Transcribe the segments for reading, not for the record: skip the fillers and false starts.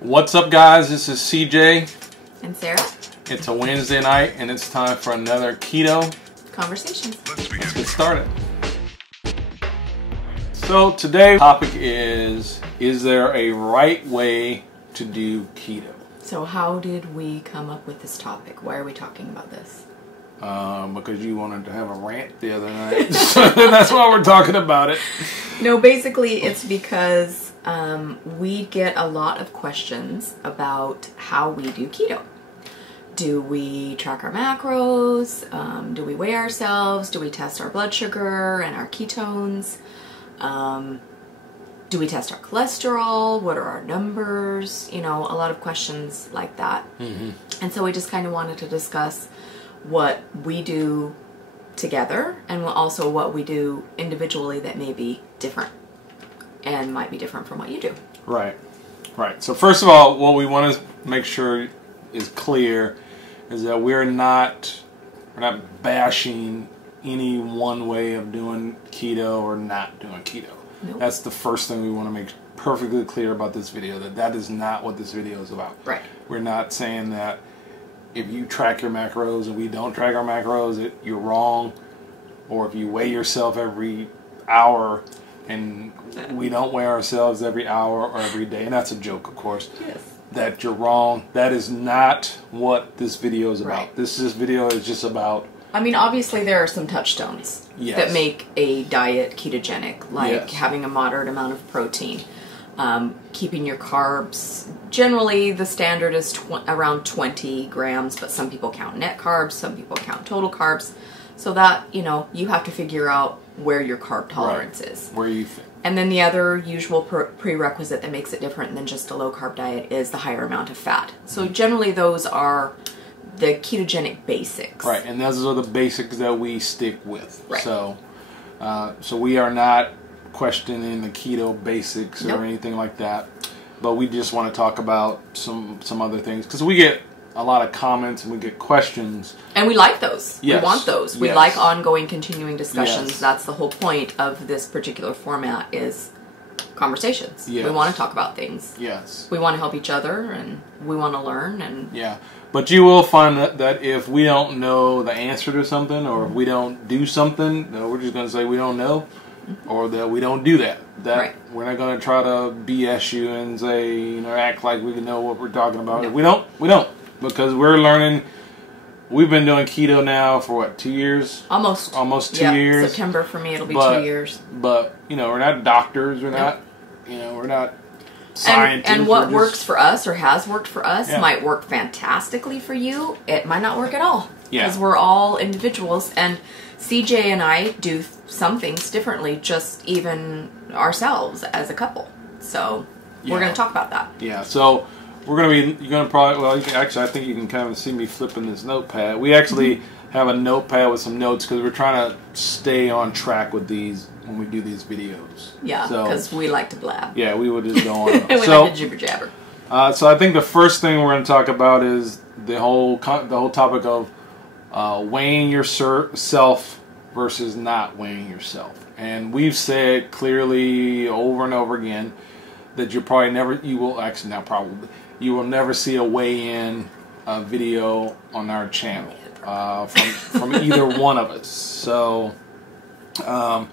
What's up, guys? This is CJ and Sarah. It's a Wednesday night and it's time for another Keto Conversation. Let's get started. So today's topic is there a right way to do keto? So how did we come up with this topic? Why are we talking about this? Because you wanted to have a rant the other night. So that's why we're talking about it. No, basically it's because we get a lot of questions about how we do keto. Do we track our macros? Do we weigh ourselves? Do we test our blood sugar and our ketones? Do we test our cholesterol? What are our numbers? You know, a lot of questions like that. Mm-hmm. And so we just kind of wanted to discuss what we do together and also what we do individually that may be different and might be different from what you do. Right. So first of all, what we want to make sure is clear is that we're not bashing any one way of doing keto or not doing keto. Nope. That's the first thing we want to make perfectly clear about this video, that is not what this video is about. Right. We're not saying that if you track your macros and we don't track our macros, you're wrong. Or if you weigh yourself every hour and we don't weigh ourselves every hour or every day, and that's a joke, of course. Yes. That you're wrong. That is not what this video is about. Right. This video is just about... I mean, obviously there are some touchstones that make a diet ketogenic, like having a moderate amount of protein, keeping your carbs. Generally, the standard is around 20 grams, but some people count net carbs, some people count total carbs. So that, you know, you have to figure out where your carb tolerance is. Where you fit. And then the other usual prerequisite that makes it different than just a low-carb diet is the higher amount of fat. So generally those are the ketogenic basics. Right, and those are the basics that we stick with. Right. So we are not questioning the keto basics or anything like that, but we just want to talk about some other things because we get a lot of comments and we get questions. And we like those. Yes. We want those. We like ongoing, continuing discussions. Yes. That's the whole point of this particular format is conversations. Yes. We want to talk about things. Yes. We want to help each other and we want to learn. And but you will find that if we don't know the answer to something or if we don't do something, we're just going to say we don't know or that we don't do that. We're not going to try to BS you and say, you know, act like we know what we're talking about. No. If we don't. Because we're learning. We've been doing keto now for what, 2 years? Almost 2 years. September for me it'll be 2 years. But you know, we're not doctors. We're not. You know, we're not scientists. And what works for us or has worked for us might work fantastically for you. It might not work at all. Because we're all individuals, and CJ and I do some things differently, just even ourselves as a couple. So we're going to talk about that. Yeah. So. You're going to probably, well, actually, I think you can kind of see me flipping this notepad. We actually have a notepad with some notes because we're trying to stay on track with these when we do these videos. Yeah, because we like to blab. Yeah, we would just go on. We like to jibber jabber. So I think the first thing we're going to talk about is the whole topic of weighing yourself versus not weighing yourself. And we've said clearly over and over again that you will never see a weigh-in video on our channel from either one of us. So, but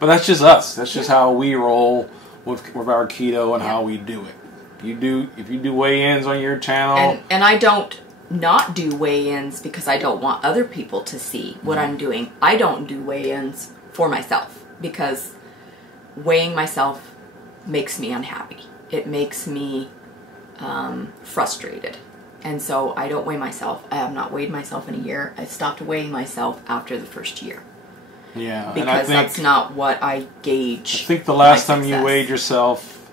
that's just us. That's just how we roll with our keto and how we do it. If you do weigh-ins on your channel, and I don't not do weigh-ins because I don't want other people to see what I'm doing. I don't do weigh-ins for myself because weighing myself makes me unhappy. It makes me frustrated, and so I don't weigh myself. I have not weighed myself in a year. I stopped weighing myself after the first year. Yeah, because and I think that's not what I gauge. I think the last time you weighed yourself,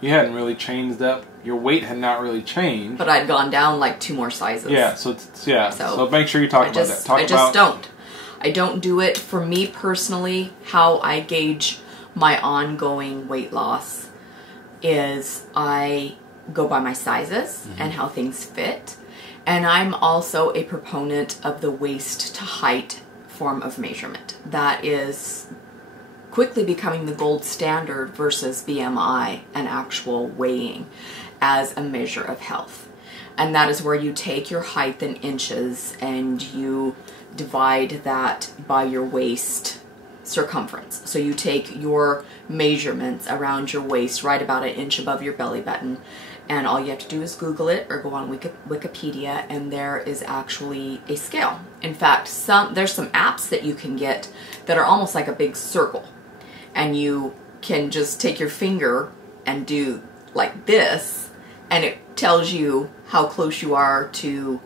you hadn't really changed that. Your weight had not really changed, but I'd gone down like 2 more sizes. Yeah, so make sure you talk about that. I don't do it for me personally. How I gauge my ongoing weight loss is I go by my sizes and how things fit. And I'm also a proponent of the waist to height form of measurement. That is quickly becoming the gold standard versus BMI and actual weighing as a measure of health. And that is where you take your height in inches and you divide that by your waist circumference. So you take your measurements around your waist right about an inch above your belly button, and all you have to do is Google it or go on Wikipedia, and there is actually a scale. In fact, there's some apps that you can get that are almost like a big circle, and you can just take your finger and do like this, and it tells you how close you are to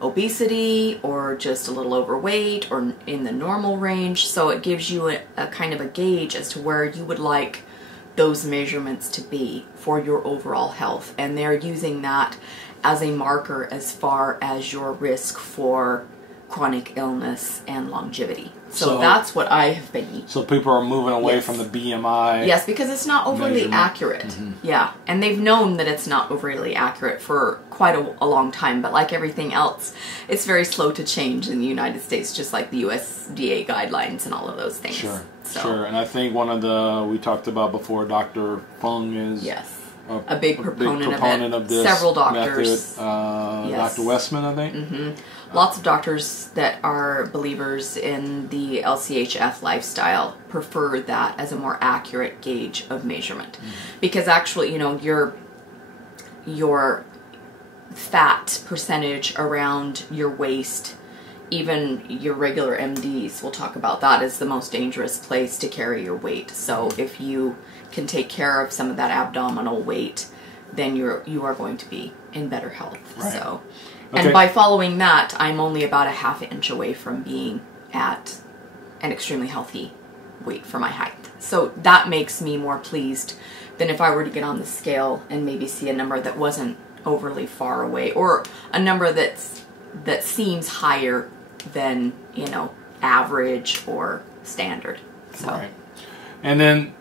obesity or just a little overweight or in the normal range. So it gives you a kind of a gauge as to where you would like those measurements to be for your overall health. And they're using that as a marker as far as your risk for chronic illness and longevity. So that's what I have been eating. So people are moving away from the BMI. Yes, because it's not overly accurate. Yeah, and they've known that it's not overly accurate for quite a long time, but like everything else, it's very slow to change in the United States, just like the USDA guidelines and all of those things. Sure. And I think one of the, we talked about before, Dr. Fung is a big proponent of this. Several doctors. Dr. Westman, I think. Lots of doctors that are believers in the LCHF lifestyle prefer that as a more accurate gauge of measurement. Because actually, you know, your fat percentage around your waist, even your regular MDs will talk about that as the most dangerous place to carry your weight. So if you can take care of some of that abdominal weight, then you are going to be in better health. So. And by following that, I'm only about a ½ inch away from being at an extremely healthy weight for my height. So that makes me more pleased than if I were to get on the scale and maybe see a number that wasn't overly far away, or a number that seems higher than, you know, average or standard. So. And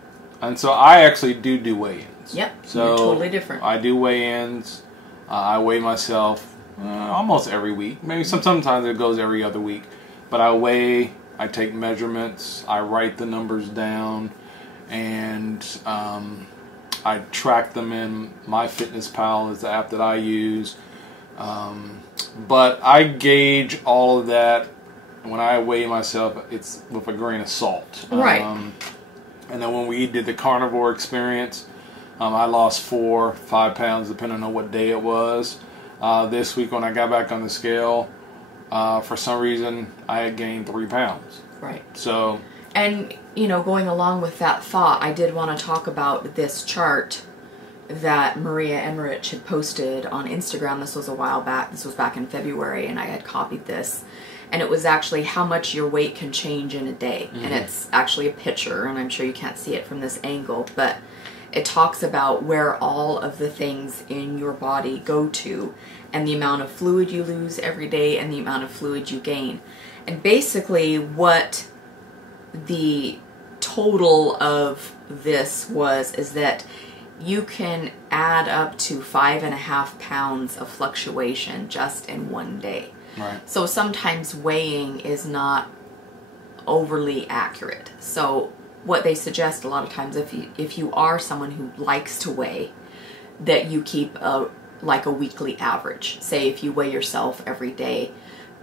so I actually do weigh-ins. Yep. So you're totally different. I do weigh-ins. I weigh myself almost every week. Maybe sometimes it goes every other week. But I weigh, I take measurements, I write the numbers down, and I track them in MyFitnessPal is the app that I use. But I gauge all of that when I weigh myself. It's with a grain of salt. And then when we did the carnivore experience, I lost 4 or 5 pounds depending on what day it was. This week when I got back on the scale, for some reason I had gained 3 pounds. So, and you know, going along with that thought, I did want to talk about this chart that Maria Emmerich had posted on Instagram. This was a while back. This was back in February, and I had copied this. And it was actually how much your weight can change in a day. And it's actually a picture, and I'm sure you can't see it from this angle, but it talks about where all of the things in your body go to, and the amount of fluid you lose every day and the amount of fluid you gain. And basically what the total of this is that you can add up to 5.5 pounds of fluctuation just in one day. So sometimes weighing is not overly accurate. So what they suggest a lot of times, if you are someone who likes to weigh, that you keep like a weekly average. Say if you weigh yourself every day,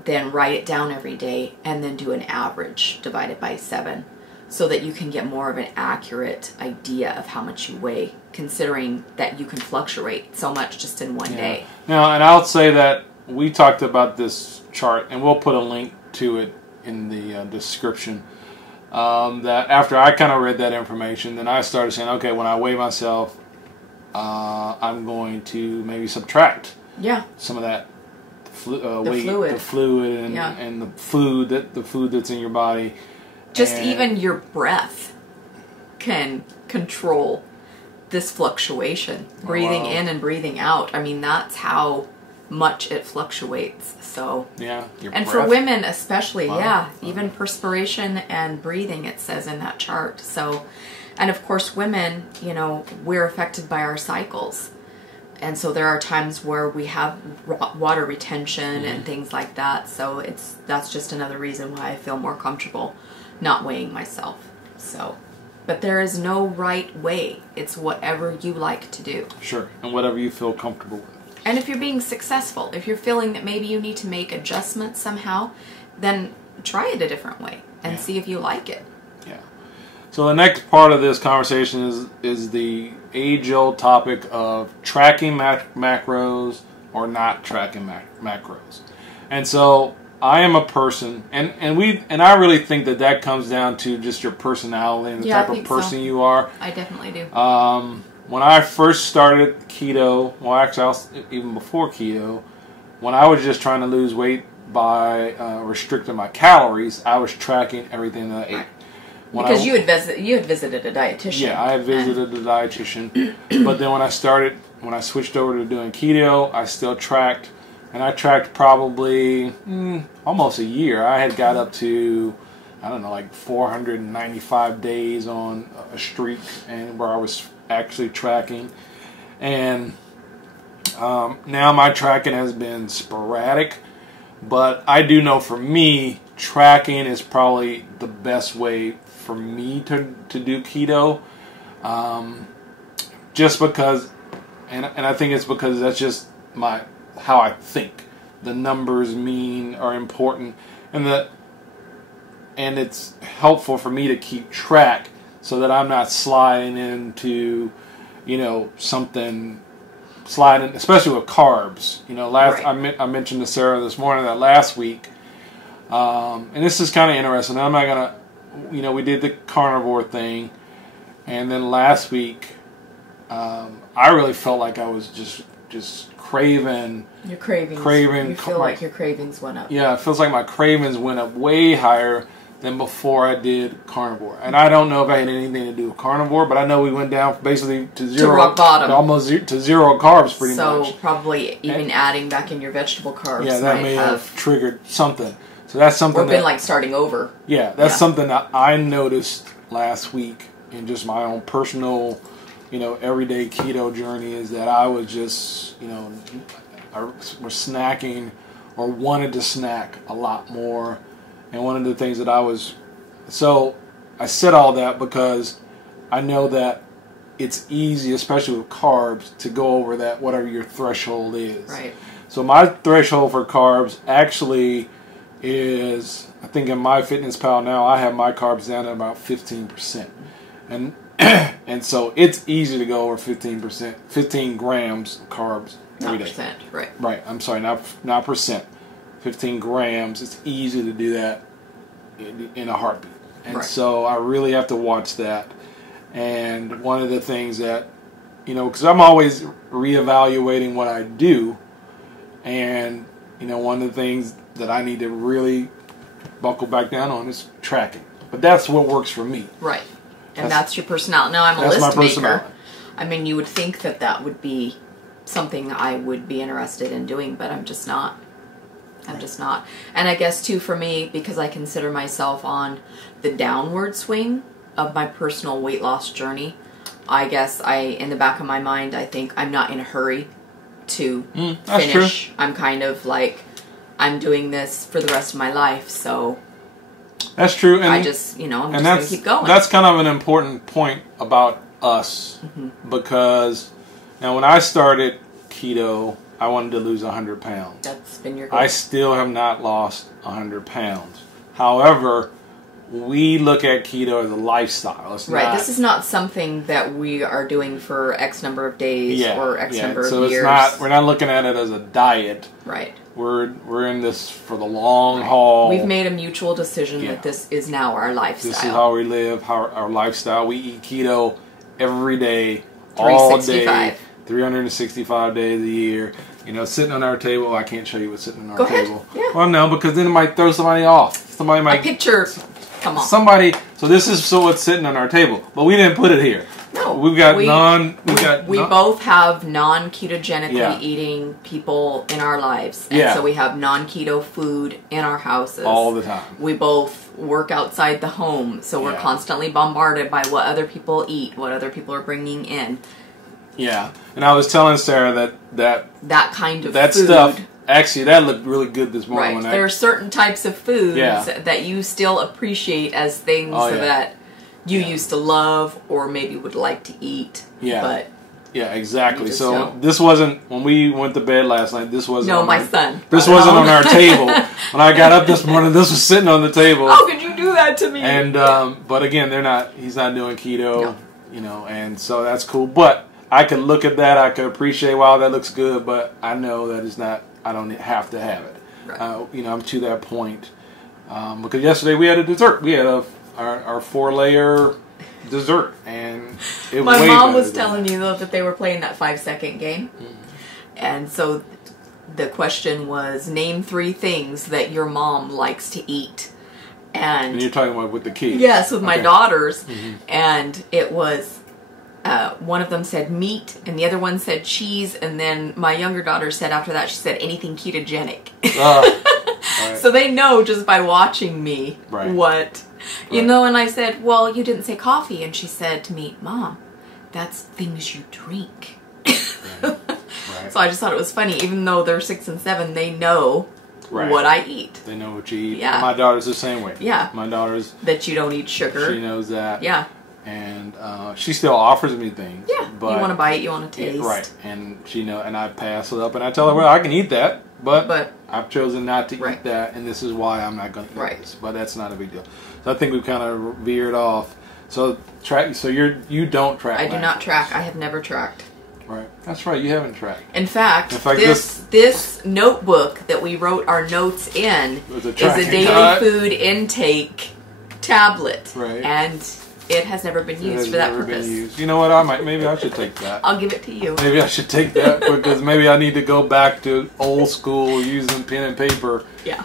then write it down every day and then do an average divided by 7, so that you can get more of an accurate idea of how much you weigh, considering that you can fluctuate so much just in one day. Now, and I'll say that we talked about this chart, and we'll put a link to it in the description. That after I kind of read that information, then I started saying, okay, when I weigh myself, I'm going to maybe subtract some of that weight, the fluid, and the food that's in your body. Just even your breath can control this fluctuation. Breathing in and breathing out. I mean, that's how much it fluctuates. So and for women especially, even perspiration and breathing, it says in that chart. So, and of course women, you know, we're affected by our cycles, and so there are times where we have water retention and things like that. So that's just another reason why I feel more comfortable not weighing myself. So But there is no right way. It's whatever you like to do. Sure, and whatever you feel comfortable with. And if you're being successful, if you're feeling that maybe you need to make adjustments somehow, then try it a different way and see if you like it. Yeah. So the next part of this conversation is the age-old topic of tracking macros or not tracking macros. And so I am a person, and I really think that comes down to just your personality and the type of person you are. I definitely do. When I first started keto, well, actually, even before keto, when I was just trying to lose weight by restricting my calories, I was tracking everything that I ate. Because you had visited a dietitian. Yeah, I had visited a dietitian. But then when I switched over to doing keto, I still tracked. And I tracked probably almost a year. I had got up to, I don't know, like 495 days on a streak, and where I was actually tracking. And now my tracking has been sporadic, but I do know for me, tracking is probably the best way for me to do keto. Just because, and I think it's because that's just how I think. The numbers are important, and it's helpful for me to keep track so that I'm not sliding into, something sliding, especially with carbs. I mentioned to Sarah this morning that last week, and this is kind of interesting. I'm not gonna, we did the carnivore thing, and then last week, I really felt like I was just craving. Your cravings. You feel like your cravings went up. Yeah, it feels like my cravings went up way higher than before I did carnivore. And I don't know if I had anything to do with carnivore, but I know we went down basically to zero. To rock bottom. Almost to zero carbs pretty much. So probably even adding back in your vegetable carbs. Yeah, that may have triggered something. So that's something. Or been like starting over. Yeah, that's something that I noticed last week in just my own personal, everyday keto journey, is that I was just, I was snacking or wanted to snack a lot more. And one of the things that I said all that because I know that it's easy, especially with carbs, to go over that, whatever your threshold is. Right. So my threshold for carbs actually is, I think in my Fitness Pal now, I have my carbs down at about 15%. And so it's easy to go over 15%, 15 grams of carbs every day. Not percent, right. Right, I'm sorry, not percent. 15 grams, it's easy to do that in a heartbeat. And so I really have to watch that. And one of the things that, because I'm always reevaluating what I do, and, one of the things that I need to really buckle back down on is tracking. But that's what works for me. Right. And that's your personality. Now, I'm a list maker. I mean, you would think that would be something I would be interested in doing, but I'm just not. I'm just not. And I guess, too, for me, because I consider myself on the downward swing of my personal weight loss journey, I guess in the back of my mind, I think I'm not in a hurry to finish. True. I'm kind of like, I'm doing this for the rest of my life, so... That's true. And I'm just going to keep going. That's kind of an important point about us, because now when I started keto, I wanted to lose 100 pounds. That's been your goal. I still have not lost 100 pounds. However, we look at keto as a lifestyle. It's right. This is not something that we are doing for X number of days or X number of years. We're not looking at it as a diet. Right. We're in this for the long haul. We've made a mutual decision that this is now our lifestyle. This is how we live, our lifestyle. We eat keto every day, all day, 365 days a year. Sitting on our table. I can't show you what's sitting on our table. Yeah. Well, no, because then it might throw somebody off. Somebody might... A picture. Come on. So this is what's sitting on our table. But we didn't put it here. No. We've got We both have non-ketogenically eating people in our lives. And so we have non-keto food in our houses. All the time. We both work outside the home. So we're constantly bombarded by what other people eat, what other people are bringing in. Yeah. And I was telling Sarah that kind of food, stuff, actually, that looked really good this morning. Right. There are certain types of foods that you still appreciate as things that you used to love or maybe would like to eat. Yeah. But yeah, exactly. So this wasn't, when we went to bed last night, this wasn't No, my son. This wasn't on our table. When I got up this morning, this was sitting on the table. How could you do that to me? And but again, he's not doing keto, you know, and so that's cool. But I could look at that, I could appreciate, wow, that looks good, but I know that it's not, I don't have to have it. Right. You know, I'm to that point. Because yesterday we had a dessert. We had our 4-layer dessert, and it my mom was telling you though that they were playing that 5-second game, and so the question was, name 3 things that your mom likes to eat. And you're talking about with the kids? Yes, with my daughters, and it was one of them said meat, and the other one said cheese, and then my younger daughter said after that, she said anything ketogenic. Right. So they know just by watching me what, you know, and I said, well, you didn't say coffee. And she said to me, Mom, that's things you drink. Right. So I just thought it was funny. Even though they're 6 and 7, they know what I eat. They know what you eat. Yeah. My daughter's the same way. Yeah. My daughter's... That you don't eat sugar. She knows that. Yeah. And she still offers me things. Yeah. But you want to buy it, you want to taste. Right. And she know, and I pass it up, and I tell her, well, I can eat that, but I've chosen not to eat that, and this is why I'm not going to eat this. But that's not a big deal. So I think we've kind of veered off. So you don't track. I do not track. I have never tracked. Right. That's right. You haven't tracked. In fact this notebook that we wrote our notes in is a daily food intake tablet. Right. And it has never been used for that purpose. You know what? Maybe I should take that. I'll give it to you. Maybe I should take that because maybe I need to go back to old school using pen and paper. Yeah.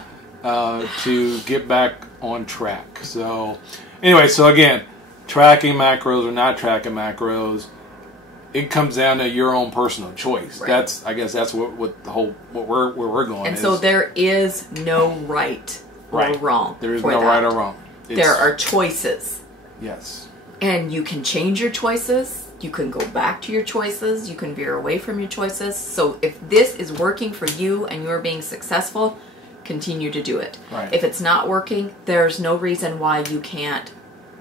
To get back on track. So, anyway, so again, tracking macros or not tracking macros, it comes down to your own personal choice. Right. I guess that's what where we're going. And so there is no right or wrong. There is no right or wrong. There are choices. Yes. And you can change your choices. You can go back to your choices. You can veer away from your choices. So if this is working for you and you're being successful, continue to do it. Right. If it's not working, there's no reason why you can't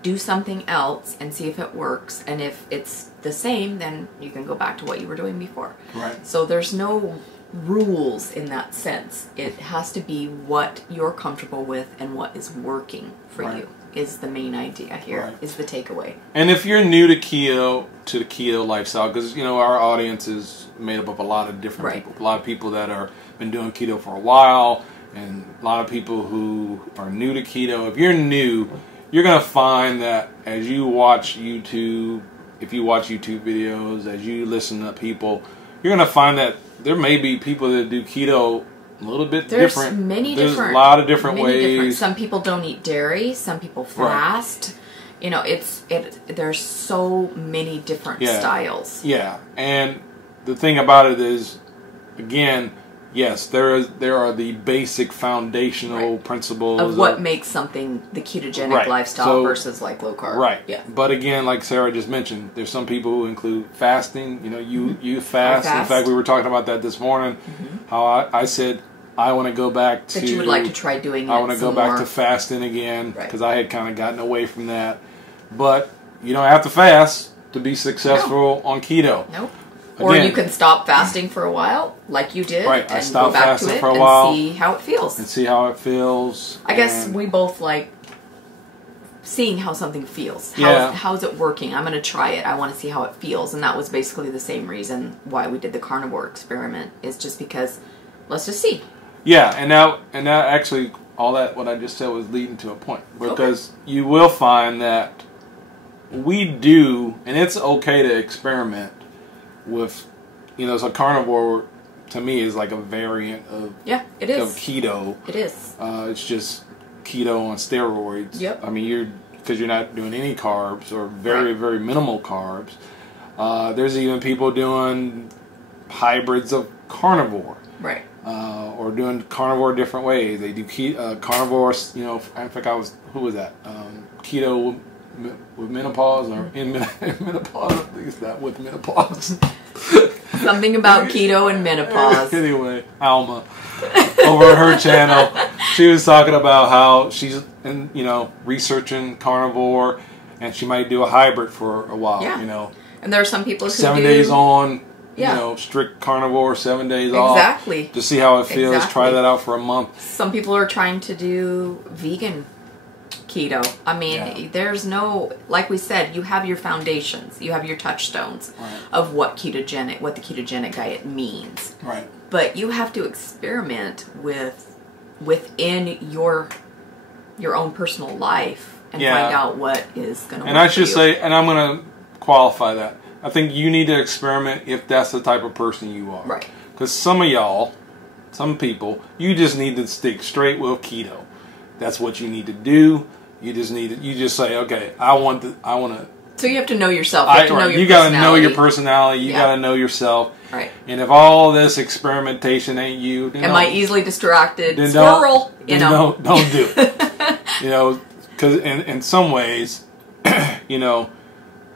do something else and see if it works. And if it's the same, then you can go back to what you were doing before. Right. So there's no rules in that sense. It has to be what you're comfortable with and what is working for you. Is the main idea here, is the takeaway. And if you're new to keto, to the keto lifestyle, because you know our audience is made up of a lot of different people. A lot of people that are been doing keto for a while, and a lot of people who are new to keto. If you're new, you're gonna find that as you watch YouTube, if you watch YouTube videos, as you listen to people, you're gonna find that there may be people that do keto a little bit different. There's a lot of different ways. Some people don't eat dairy. Some people fast. You know, there's so many different styles. Yeah, and the thing about it is, again, yes, there are the basic foundational principles of what makes something the ketogenic lifestyle versus like low carb. Right. Yeah. But again, like Sarah just mentioned, there's some people who include fasting. You know, you fast. In fact, we were talking about that this morning. How I said I want to go back to. That you would like to try doing. I want to go back to fasting again because I had kind of gotten away from that. But you don't have to fast to be successful on keto. Nope. Or you can stop fasting for a while, like you did, and go back to it for a while and see how it feels. I guess we both like seeing how something feels. How's it working? I'm going to try it. I want to see how it feels. And that was basically the same reason why we did the carnivore experiment, is just because let's just see. Yeah, and now actually all that what I just said was leading to a point, because you will find that we do, and it's okay to experiment with, you know, so carnivore to me is like a variant of it is of keto. It is. It's just keto on steroids. Yep. I mean, because you're not doing any carbs or very very minimal carbs. There's even people doing hybrids of carnivore. Right. Or doing carnivore different ways. They do carnivore. You know, in fact, who was that? Keto with menopause or in menopause? I think it's not with menopause. Something about keto and menopause. Anyway, Alma over her channel, she was talking about how she's researching carnivore, and she might do a hybrid for a while. Yeah. You know, and there are some people who 7 do, days on. Yeah. You know, strict carnivore, 7 days off. Exactly. To see how it feels. Exactly. Try that out for a month. Some people are trying to do vegan keto. I mean, there's no, like we said, you have your foundations, you have your touchstones of what the ketogenic diet means. Right. But you have to experiment within your own personal life and find out what is going to work. And I should say, and I'm going to qualify that. I think you need to experiment if that's the type of person you are. Right. Because some people, you just need to stick straight with keto. That's what you need to do. You just say, okay, I want to. So you have to know yourself. You have to know your You got to know your personality. You got to know yourself. Right. And if all this experimentation ain't you, am I easily distracted? Then Squirrel. Don't do it. You know, because in some ways, you know,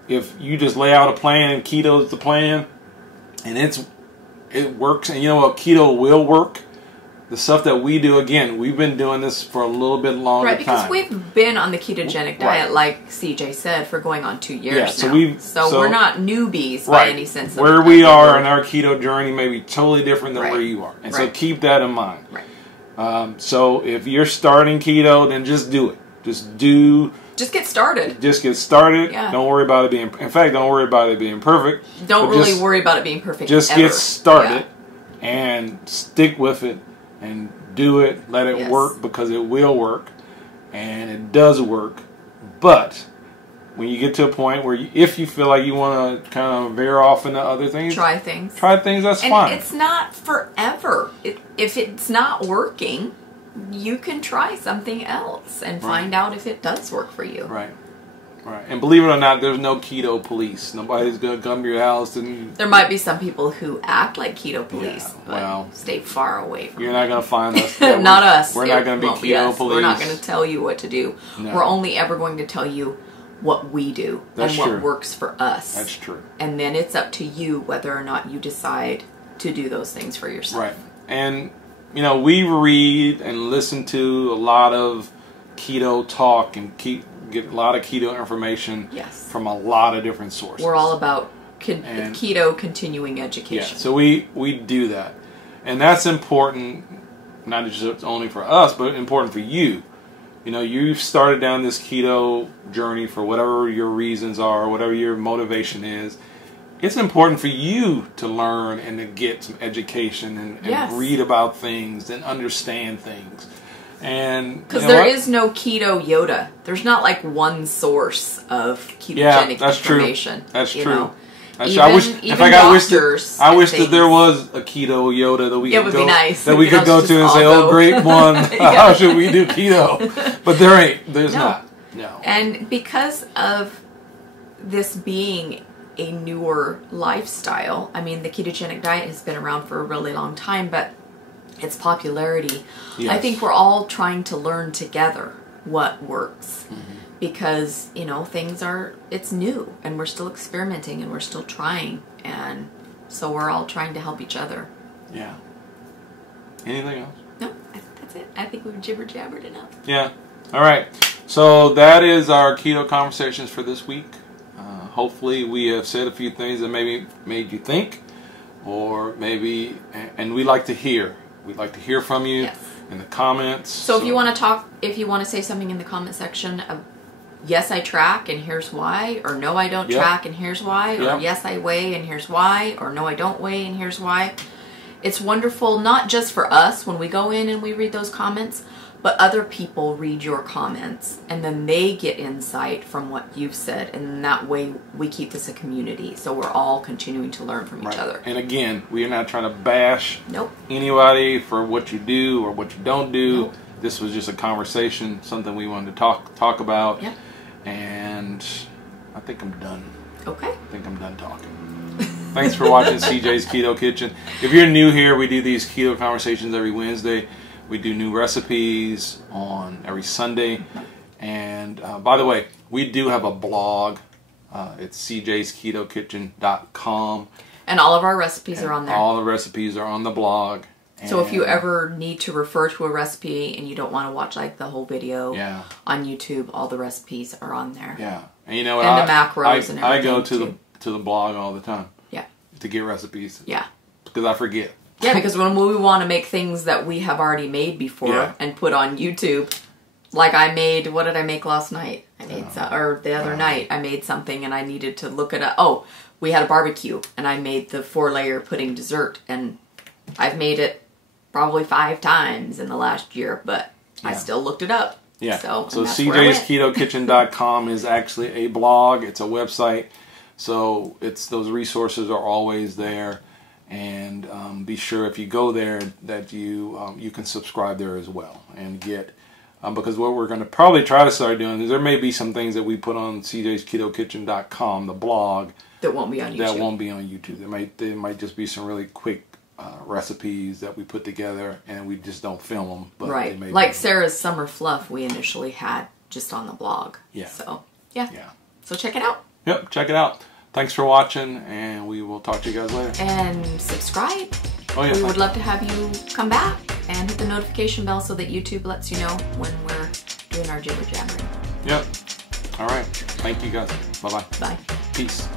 if you just lay out a plan and keto is the plan, and it works, and you know what, keto will work. The stuff that we do, again, we've been doing this for a little bit longer time. Right, because we've been on the ketogenic diet, like CJ said, for going on 2 years now. So we're not newbies by any sense of where we are in our keto journey may be totally different than where you are. And so keep that in mind. Right. So if you're starting keto, then just do it. Just get started. Just get started. Yeah. Don't worry about it being, in fact, don't worry about it being perfect. Don't really worry about it being perfect. Just get started and stick with it. And do it, let it work, because it will work, and it does work. But when you get to a point where if you feel like you want to kind of veer off into other things, try things, that's fine. And it's not forever. If it's not working, you can try something else and find out if it does work for you. Right. Right. And believe it or not, there's no keto police. Nobody's going to come to your house and... There might be some people who act like keto police, but stay far away from You're not going to find us. Not us. We're not going to be keto police. We're not going to tell you what to do. No. We're only ever going to tell you what we do and what works for us. That's true. And then it's up to you whether or not you decide to do those things for yourself. Right. And, you know, we read and listen to a lot of keto talk and get a lot of keto information from a lot of different sources. We're all about keto continuing education. Yeah, so we do that. And that's important, not just only for us, but important for you. You know, you've started down this keto journey for whatever your reasons are, whatever your motivation is. It's important for you to learn and to get some education and read about things and understand things. And because there is no Keto Yoda. There's not like one source of ketogenic information. That's true. Know? I wish that there was a Keto Yoda that we could go, nice. that we could go to and say, "Oh, great one! How should we do keto?" But there ain't. There's not. No. And because of this being a newer lifestyle, I mean, the ketogenic diet has been around for a really long time, but its popularity, I think we're all trying to learn together what works, because, you know, it's new and we're still experimenting and we're still trying, and so we're all trying to help each other. Yeah. Anything else? No, that's it. I think we've jibber-jabbered enough. Yeah. All right. So that is our Keto Conversations for this week. Hopefully we have said a few things that maybe made you think, or maybe, and we like to hear. We'd like to hear from you in the comments. So if you want to talk, if you want to say something in the comment section of, yes, I track and here's why, or no, I don't track and here's why, or yes, I weigh and here's why, or no, I don't weigh and here's why. It's wonderful, not just for us when we go in and we read those comments, but other people read your comments and then they get insight from what you've said, and that way we keep this a community, so we're all continuing to learn from each other. And again, we are not trying to bash anybody for what you do or what you don't do. This was just a conversation, something we wanted to talk about. And I think I'm done. Okay. I think I'm done talking. Thanks for watching CJ's Keto Kitchen. If you're new here, we do these keto conversations every Wednesday. We do new recipes on every Sunday. And by the way, we do have a blog. It's cjsketokitchen.com. And all of our recipes are on there. All the recipes are on the blog. So if you ever need to refer to a recipe and you don't want to watch like the whole video on YouTube, all the recipes are on there. Yeah. And you know, and the macros and everything. I go to the blog all the time. Yeah. To get recipes. Yeah. Because I forget. Yeah, because when we want to make things that we have already made before and put on YouTube, like I made, what did I make last night? I made or the other night I made something and I needed to look it up. Oh, we had a barbecue and I made the 4-layer pudding dessert, and I've made it probably 5 times in the last year, but I still looked it up. Yeah. So CJ'sKetoKitchen.com is actually a blog. It's a website. So those resources are always there. And be sure if you go there that you can subscribe there as well and get because what we're going to probably try to start doing is there may be some things that we put on CJ'sKetoKitchen.com, the blog, that won't be on YouTube. That won't be on YouTube. There might just be some really quick recipes that we put together and we just don't film them. But right, like Sarah's summer fluff we initially had just on the blog. Yeah. So yeah. So check it out. Yep, check it out. Thanks for watching, and we will talk to you guys later. And subscribe. Oh, yeah, we would love to have you come back and hit the notification bell so that YouTube lets you know when we're doing our jibber jabbering. Yep. All right. Thank you guys. Bye-bye. Bye. Peace.